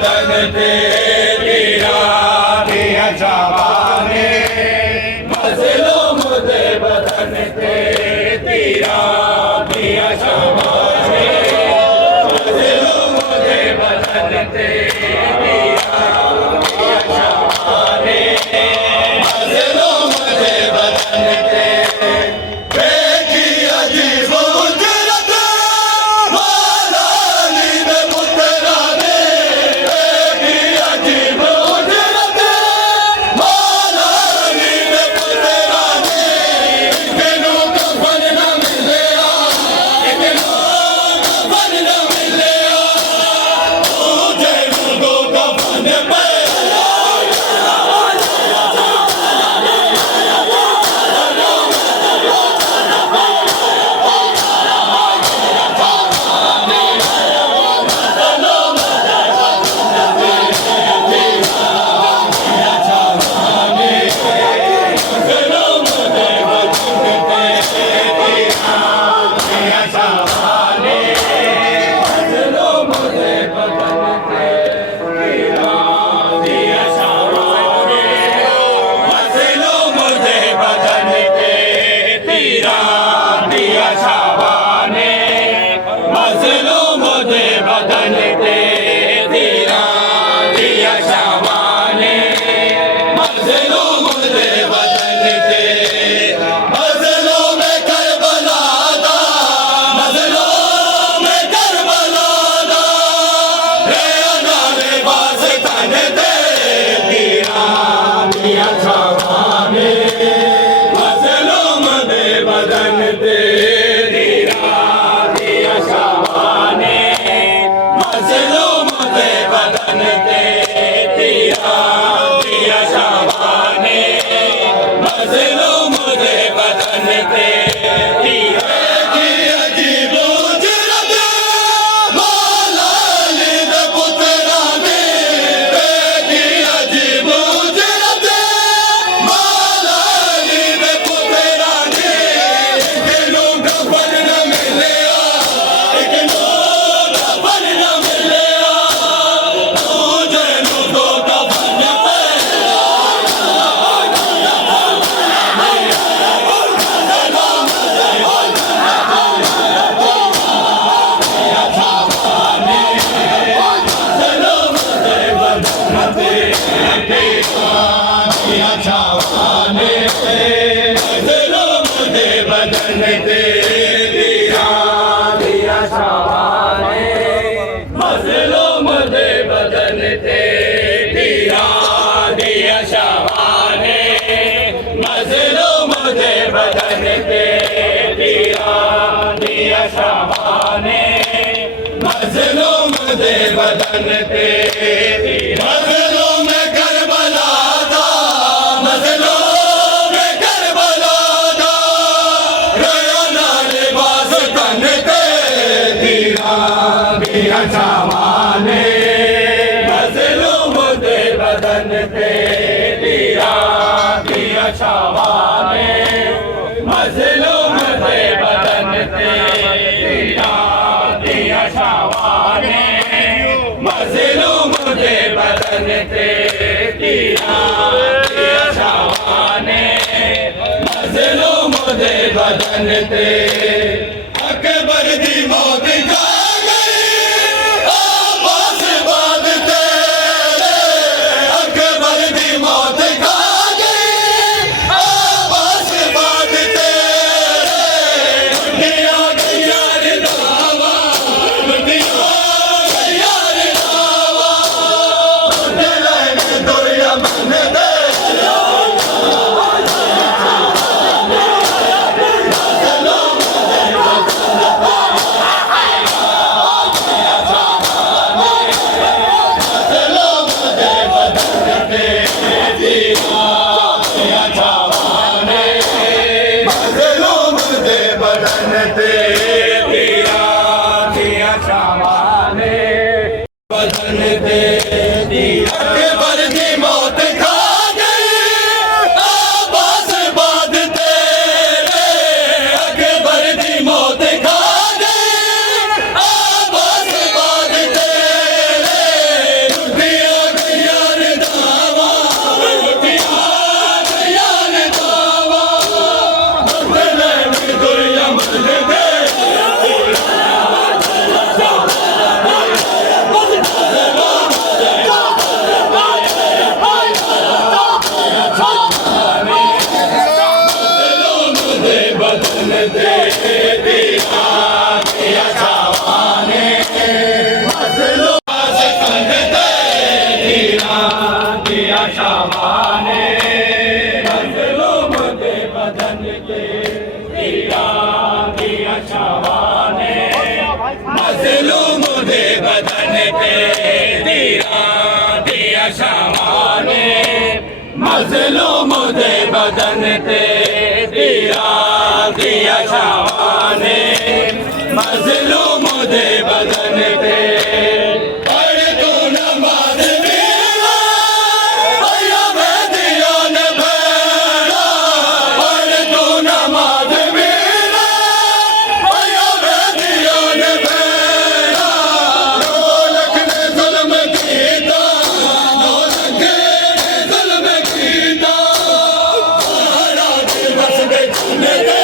बदन ते तीरा दिया शाबाने मजलूम दे बदन ते तीरा दिया शाबाने मजलूम दे बदन ते तीरा दिया शाबाने मजलूम दे बदन ते देखी अजीब उजरत मौला अली दे पुत्रा ने देखी अजीब उजरत मौला अली दे पुत्रा ने इकनू कफन न मिलिया इकनू कफन न मिलिया तुझे दो कफन पे मजलूम दे बदन ते मजलूम करबला दा मजलूम करबला दा रोया ना लिबास तन ते तीरा दिया शाबाने मजलूम दे बदन ते तीरा दिया शाबाने मजलूम दे बदन ते तीरा दिया शाबाने मजलूम दे बदन ते तीरा दिया शाबाने मजलूम दे बदन ते अकबर दी मौत खा गई आबास बाद तेरे अकबर दी मौत खा गई आबास बाद तेरे दुनिया गया रे दावा दुनिया गया रे दावा दिल दुनिया मन दे अकबर दी मौत खा गई आबास बाद तेरे अकबर दी मौत खा गई आबास बाद तेरे बदन ते तीरां दियां छावां ने मज़लूम दे बदन ते तीरां दियां छावां ने मज़लूम दे बदन ते पढ़ तू नमाज़ मेरा भैया बेदिया ने भेड़ा पढ़ तू नमाज़ मेरा भैया बेदिया ने भेड़ा दो लख ने ज़ुल्म कीता दो लख ने ज़ुल्म कीता सारा दिवस दे चुने दे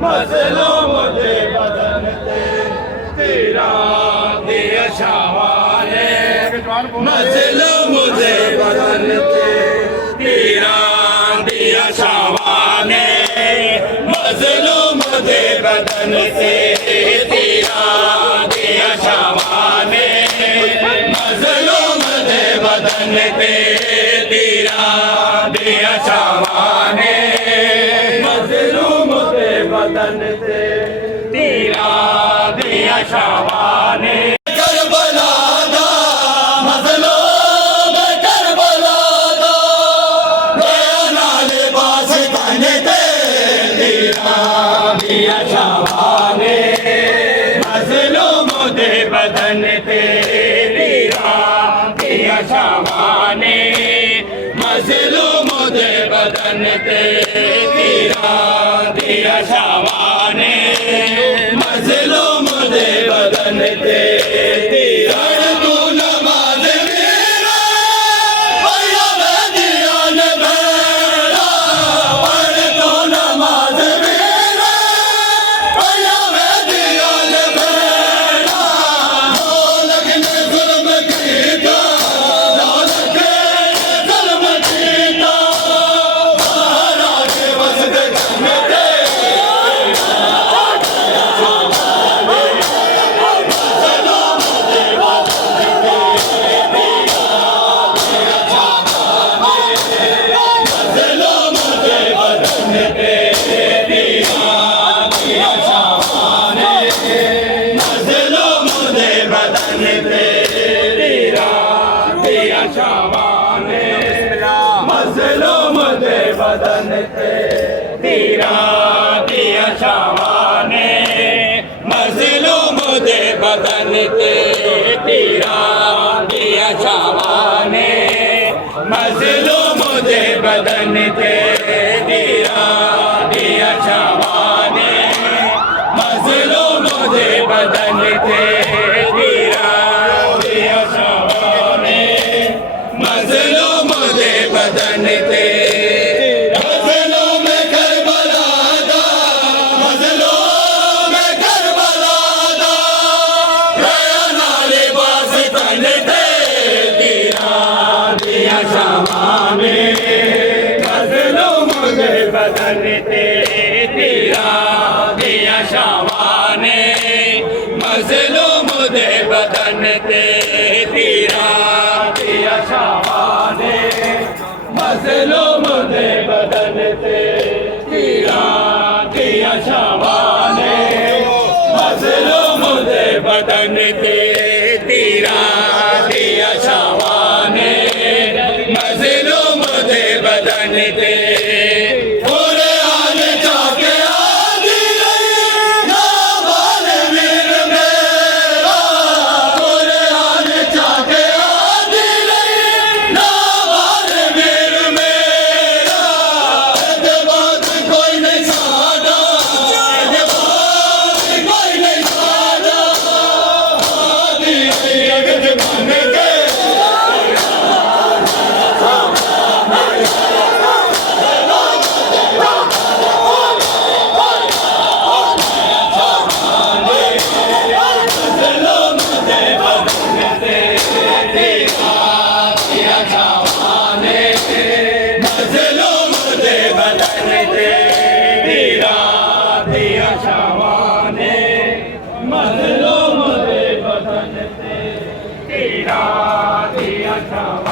मज़लूम दे बदन ते तीरां दियां छावां ने मज़लूम दे बदन ते तीरां दियां छावां ने मज़लूम दे बदन ते तीरां दियां छावां ने मज़लूम दे बदन ते तीरां दियां छावां ने मज़लूम दे बदन ते तीरां दियां छावां ने करबला दा मज़लूम करबला दा दया नाल बास तन ते तीरां दियां छावां ने मज़लूम दे बदन ते तीरां दियां छावां ने मज़लूम दे बदन ते तीरां दियां छावां ने मज़लूम दे बदन ते तीरां तू नमाज़ मेरा भैया बेदिया ने भेड़ा पढ़ तू नमाज़ मेरा भैया बेदिया ने भेड़ा दो लख ने ज़ुल्म कीता दो लख ने ज़ुल्म कीता सारा दिवस दे चुने दे मज़लूम दे बदन ते तीरां दियां छावां ने मज़लूम दे बदन ते तीरां दियां छावां ने मज़लूम दे बदन ते तीरां दियां छावां ने मज़लूम दे बदन ते तीरां दियां छावां ने मज़लूम दे बदन ते मज़लूम करबला दा मज़लूम करबला दा दया नाल बास तन ते तीरां दियां छावां ने मज़लूम दे बदन ते तीरां दियां छावां ने मज़लूम दे बदन ते तीरां दियां छावां ने मज़लूम दे बदन ते तीरां दियां छावां ने मज़लूम दे बदन ते तीरां दियां छावां ने मज़लूम दे बदन ते पूरे हाल जाके आदि ना बाल वीर मेरा पूरे हाल जाके आदि ना बाल वीर मेरा एदे बाद कोई नहीं सादा एदे बाद कोई नहीं सादा आदि अगत बन के ਦੀਆਂ ਛਾਵਾਂ